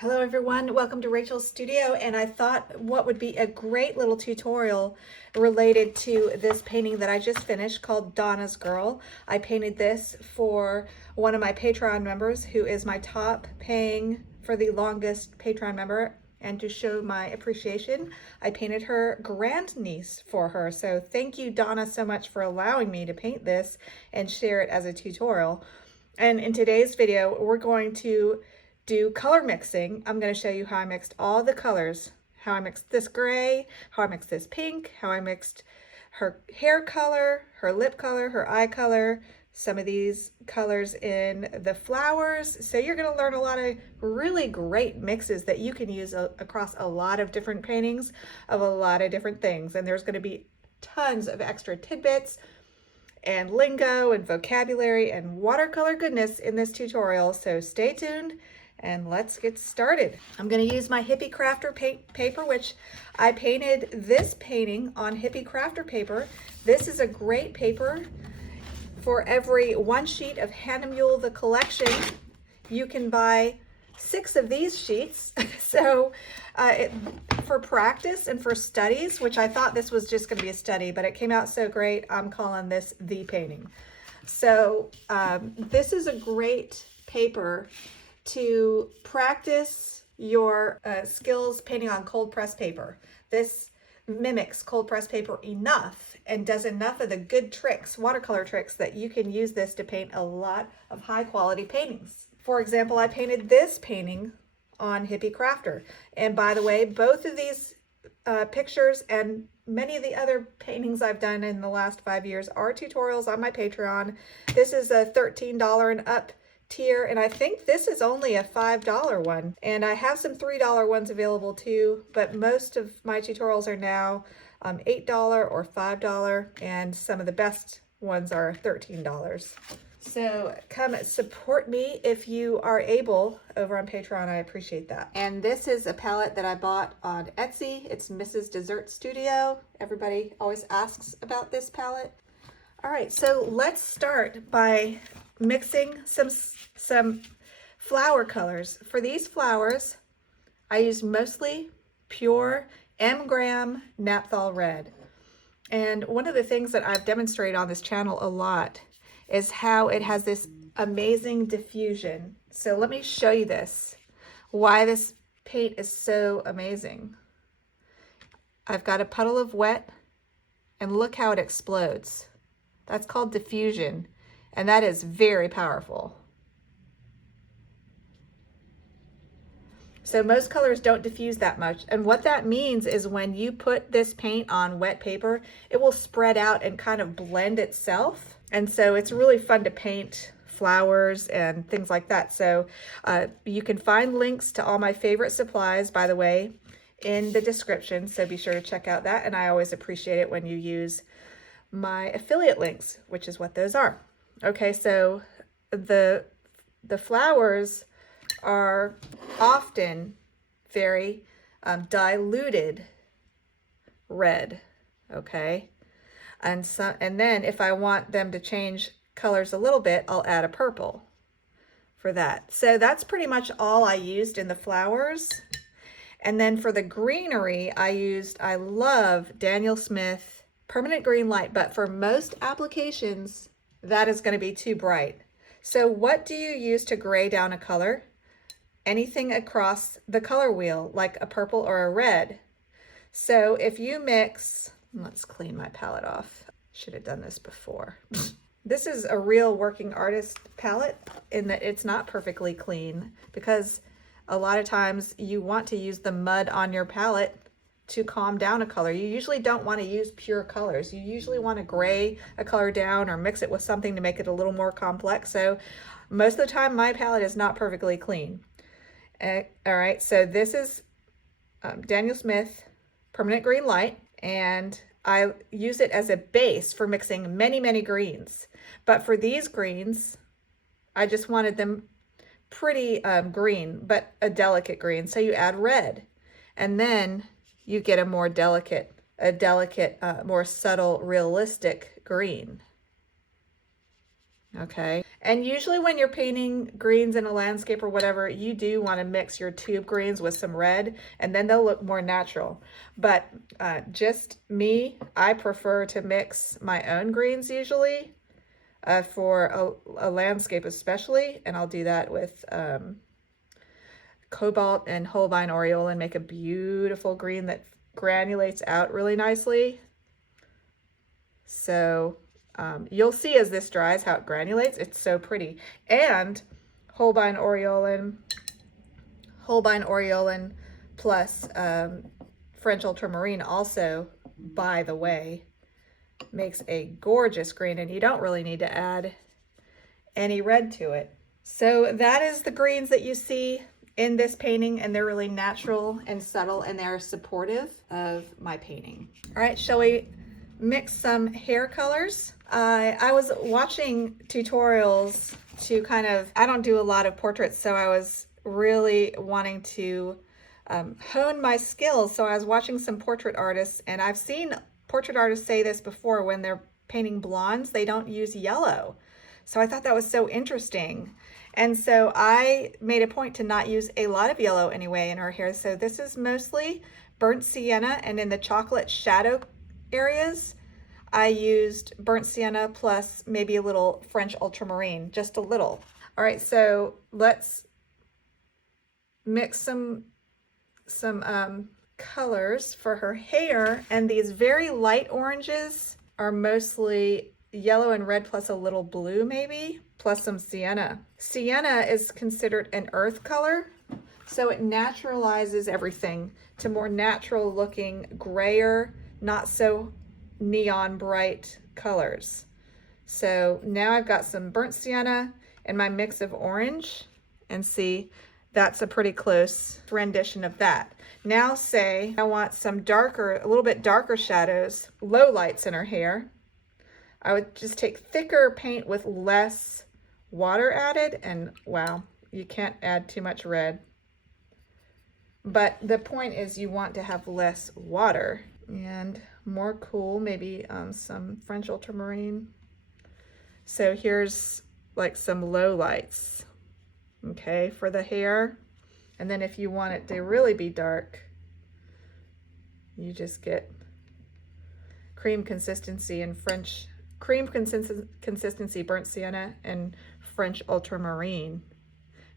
Hello everyone, welcome to Rachel's studio, and I thought what would be a great little tutorial related to this painting that I just finished called Donna's Girl. I painted this for one of my Patreon members who is my top paying for the longest Patreon member, and to show my appreciation, I painted her grandniece for her. So thank you, Donna, so much for allowing me to paint this and share it as a tutorial. And in today's video, we're going to do color mixing. I'm going to show you how I mixed all the colors, how I mixed this gray, how I mixed this pink, how I mixed her hair color, her lip color, her eye color, some of these colors in the flowers. So you're going to learn a lot of really great mixes that you can use across a lot of different paintings of a lot of different things. And there's going to be tons of extra tidbits and lingo and vocabulary and watercolor goodness in this tutorial. So stay tuned and let's get started. I'm going to use my Hippie Crafter paper, which I painted this painting on Hippie Crafter paper. This is a great paper. For every one sheet of Hannah Mule the Collection, you can buy 6 of these sheets. So for practice and for studies, which I thought this was just going to be a study, but it came out so great, I'm calling this the painting. So this is a great paper to practice your skills painting on cold press paper. This mimics cold press paper enough and does enough of the good tricks, watercolor tricks, that you can use this to paint a lot of high quality paintings. For example, I painted this painting on Hippie Crafter. And by the way, both of these pictures and many of the other paintings I've done in the last 5 years are tutorials on my Patreon. This is a $13 and up tier, and I think this is only a $5 one, and I have some $3 ones available too, but most of my tutorials are now $8 or $5, and some of the best ones are $13. So come support me if you are able over on Patreon. I appreciate that. And this is a palette that I bought on Etsy. It's Mrs. Dessert Studio. Everybody always asks about this palette. All right, so let's start by mixing some flower colors. For these flowers, I used mostly pure M-gram Naphthol red. And one of the things that I've demonstrated on this channel a lot is how it has this amazing diffusion. So let me show you this, why this paint is so amazing. I've got a puddle of wet, and look how it explodes. That's called diffusion, and that is very powerful. So most colors don't diffuse that much, and what that means is when you put this paint on wet paper, it will spread out and kind of blend itself. And so it's really fun to paint flowers and things like that. So you can find links to all my favorite supplies, by the way, in the description. So be sure to check out that. And I always appreciate it when you use my affiliate links, which is what those are. Okay, so the flowers are often very diluted red, okay? And then if I want them to change colors a little bit, I'll add a purple for that. So that's pretty much all I used in the flowers. And then for the greenery, I love Daniel Smith Permanent Green Light, but for most applications, that is going to be too bright. So what do you use to gray down a color? Anything across the color wheel, like a purple or a red. So if you mix, let's clean my palette off. Should have done this before. This is a real working artist palette in that it's not perfectly clean, because a lot of times you want to use the mud on your palette to calm down a color. You usually don't want to use pure colors. You usually want to gray a color down or mix it with something to make it a little more complex. So most of the time my palette is not perfectly clean. All right, so this is Daniel Smith Permanent Green Light, and I use it as a base for mixing many, many greens. But for these greens, I just wanted them pretty green, but a delicate green. So you add red, and then you get a more delicate, more subtle, realistic green. Okay. And usually when you're painting greens in a landscape or whatever, you do want to mix your tube greens with some red, and then they'll look more natural. But just me, I prefer to mix my own greens usually for a landscape especially, and I'll do that with cobalt and Holbein Aureole and make a beautiful green that granulates out really nicely. So you'll see as this dries how it granulates. It's so pretty. And Holbein Aureolin plus French Ultramarine also, by the way, makes a gorgeous green, and you don't really need to add any red to it. So that is the greens that you see in this painting, and they're really natural and subtle, and they're supportive of my painting. All right, shall we mix some hair colors? I was watching tutorials to kind of, I don't do a lot of portraits, so I was really wanting to hone my skills. So I was watching some portrait artists, and I've seen portrait artists say this before: when they're painting blondes, they don't use yellow. So I thought that was so interesting. And so I made a point to not use a lot of yellow anyway in her hair. So this is mostly burnt sienna, and in the chocolate shadow areas, I used burnt sienna plus maybe a little French ultramarine, just a little. All right, so let's mix some colors for her hair. And these very light oranges are mostly yellow and red plus a little blue maybe, plus some sienna. Sienna is considered an earth color, so it naturalizes everything to more natural looking, grayer, not so neon bright colors. So now I've got some burnt sienna and my mix of orange, and see, that's a pretty close rendition of that. Now say I want some darker, a little bit darker shadows, low lights in her hair. I would just take thicker paint with less water added, and wow, you can't add too much red. But the point is you want to have less water and more cool, maybe some French ultramarine. So here's like some low lights, okay, for the hair. And then if you want it to really be dark, you just get cream consistency and consistency burnt sienna and French ultramarine.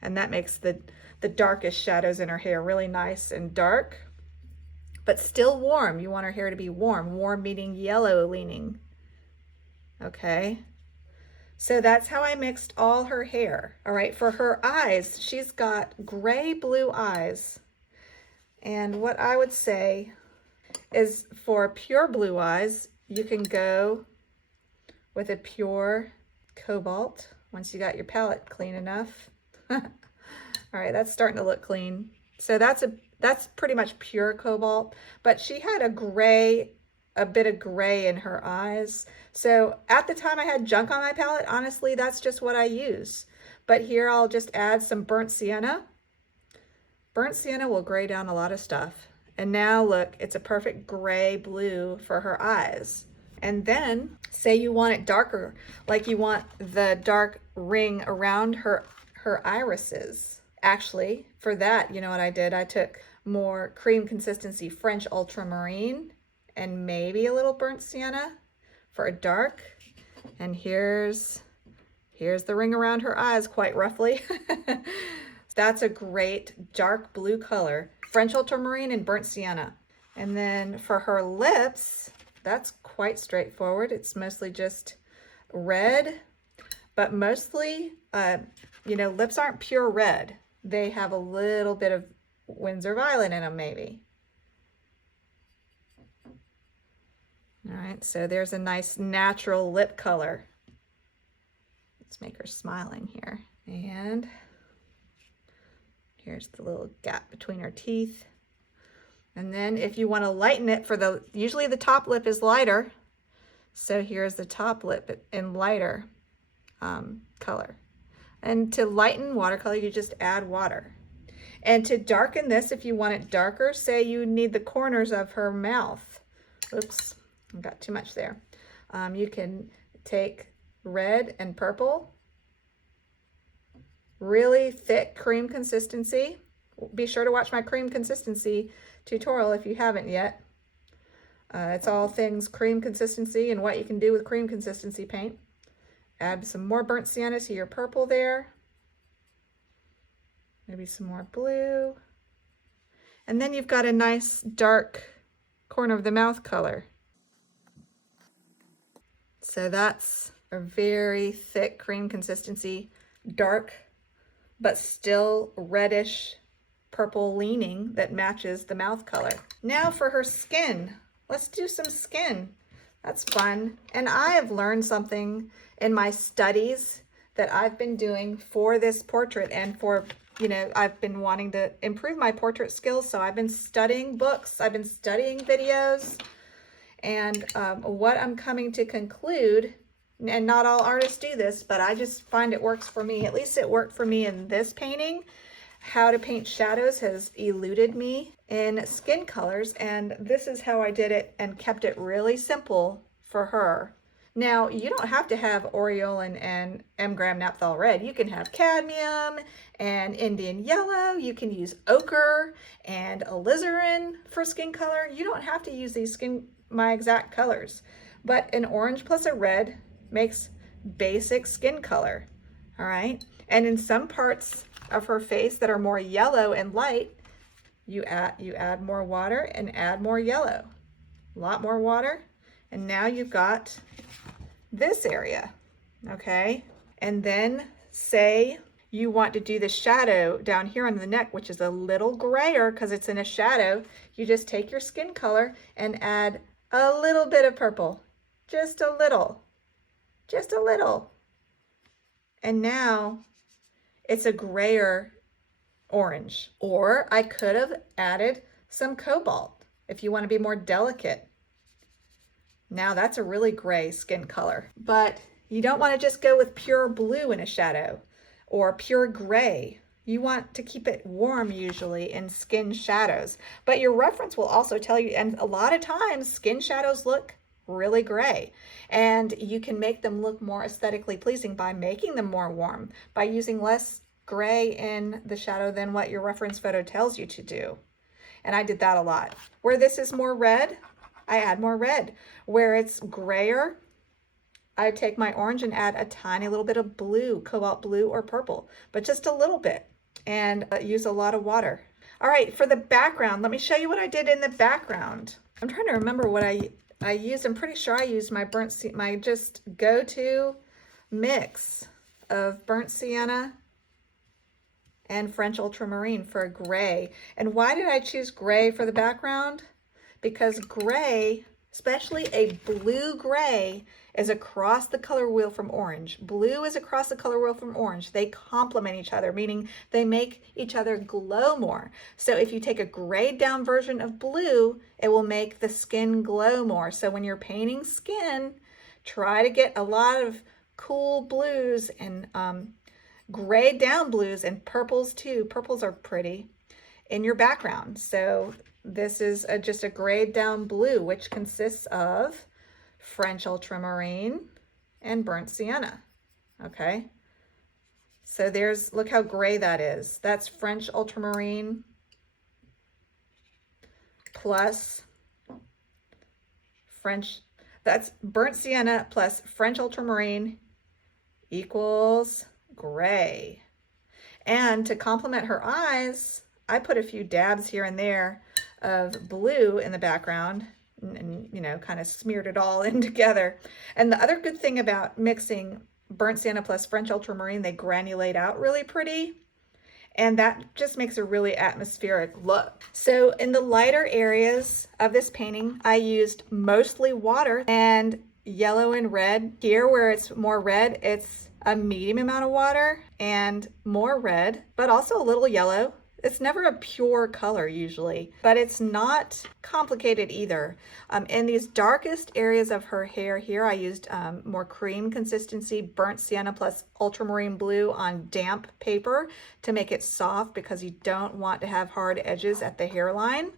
And that makes the darkest shadows in her hair really nice and dark, but still warm. You want her hair to be warm. Warm meaning yellow leaning. Okay. So that's how I mixed all her hair. All right, for her eyes, she's got gray blue eyes. And what I would say is for pure blue eyes, you can go with a pure cobalt once you got your palette clean enough. All right, that's starting to look clean. So that's pretty much pure cobalt, but she had a bit of gray in her eyes. So at the time I had junk on my palette, honestly, that's just what I use. But here I'll just add some burnt sienna. Burnt sienna will gray down a lot of stuff. And now look, it's a perfect gray blue for her eyes. And then say you want it darker, like you want the dark ring around her irises. Actually, for that, you know what I did? I took more cream consistency French ultramarine and maybe a little burnt sienna for a dark. And here's the ring around her eyes, quite roughly. That's a great dark blue color, French ultramarine and burnt sienna. And then for her lips, that's quite straightforward. It's mostly just red, but mostly, you know, lips aren't pure red. They have a little bit of Windsor violet in them, maybe. All right, so there's a nice natural lip color. Let's make her smiling here. And here's the little gap between her teeth. And then if you want to lighten it for usually the top lip is lighter. So here's the top lip in lighter color. And to lighten watercolor, you just add water. And to darken this, if you want it darker, say you need the corners of her mouth. Oops, I got too much there. You can take red, and purple. Really thick cream consistency. Be sure to watch my cream consistency tutorial if you haven't yet. It's all things cream consistency and what you can do with cream consistency paint. Add some more burnt sienna to your purple there. Maybe some more blue. And then you've got a nice dark corner of the mouth color. So that's a very thick cream consistency, dark, but still reddish purple leaning that matches the mouth color. Now for her skin. Let's do some skin. That's fun. And I have learned something in my studies that I've been doing for this portrait and for, you know, I've been wanting to improve my portrait skills. So I've been studying books, I've been studying videos, and what I'm coming to conclude, and not all artists do this, but I just find it works for me. At least it worked for me in this painting. How to paint shadows has eluded me in skin colors, and this is how I did it and kept it really simple for her. Now, you don't have to have aureolin and M-gram naphthol red. You can have cadmium and Indian yellow. You can use ochre and alizarin for skin color. You don't have to use these my exact colors, but an orange plus a red makes basic skin color. All right, and in some parts of her face that are more yellow and light, you add more water and add more yellow, a lot more water, and now you've got this area. Okay, and then say you want to do the shadow down here on the neck, which is a little grayer because it's in a shadow. You just take your skin color and add a little bit of purple, just a little, and now it's a grayer orange. Or I could have added some cobalt if you want to be more delicate. Now that's a really gray skin color, but you don't want to just go with pure blue in a shadow or pure gray. You want to keep it warm usually in skin shadows, but your reference will also tell you, and a lot of times skin shadows look really gray, and you can make them look more aesthetically pleasing by making them more warm, by using less gray in the shadow than what your reference photo tells you to do. And I did that a lot. Where this is more red, I add more red. Where it's grayer, I take my orange and add a tiny little bit of blue, cobalt blue or purple, but just a little bit, and use a lot of water. All right, for the background, let me show you what I did in the background. I'm trying to remember what I used. I'm pretty sure I used my my just go-to mix of burnt sienna and French ultramarine for gray. And why did I choose gray for the background? Because gray, especially a blue gray, is across the color wheel from orange. Blue is across the color wheel from orange. They complement each other, meaning they make each other glow more. So if you take a grayed down version of blue, it will make the skin glow more. So when you're painting skin, try to get a lot of cool blues and grayed down blues and purples too. Purples are pretty in your background. So this is just a grayed down blue, which consists of French ultramarine and burnt sienna. Okay, so there's, look how gray that is. That's French ultramarine plus that's burnt sienna plus French ultramarine equals gray. And to complement her eyes, I put a few dabs here and there of blue in the background and you know, kind of smeared it all in together. And the other good thing about mixing burnt sienna plus French ultramarine, they granulate out really pretty, and that just makes a really atmospheric look. So in the lighter areas of this painting, I used mostly water and yellow and red. Here where it's more red, it's a medium amount of water and more red, but also a little yellow. It's never a pure color usually, but it's not complicated either. In these darkest areas of her hair here, I used more cream consistency, burnt sienna plus ultramarine blue on damp paper to make it soft, because you don't want to have hard edges at the hairline.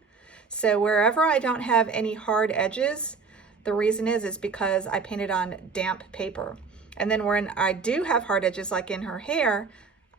So wherever I don't have any hard edges, the reason is because I painted on damp paper. And then when I do have hard edges, like in her hair,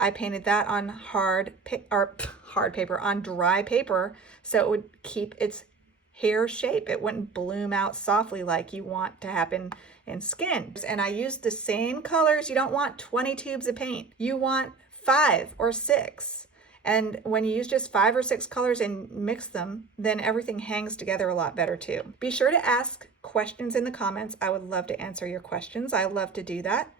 I painted that on hard paper, on dry paper, so it would keep its hair shape. It wouldn't bloom out softly like you want to happen in skin. And I used the same colors. You don't want 20 tubes of paint. You want 5 or 6. And when you use just 5 or 6 colors and mix them, then everything hangs together a lot better too. Be sure to ask questions in the comments. I would love to answer your questions. I love to do that.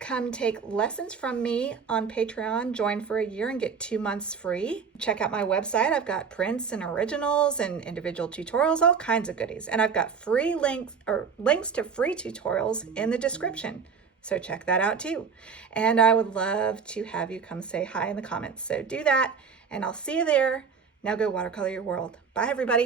Come take lessons from me on Patreon. Join for a year and get 2 months free. Check out my website. I've got prints and originals and individual tutorials, all kinds of goodies. And I've got free links to free tutorials in the description. So check that out too. And I would love to have you come say hi in the comments. So do that, and I'll see you there. Now go watercolor your world. Bye, everybody.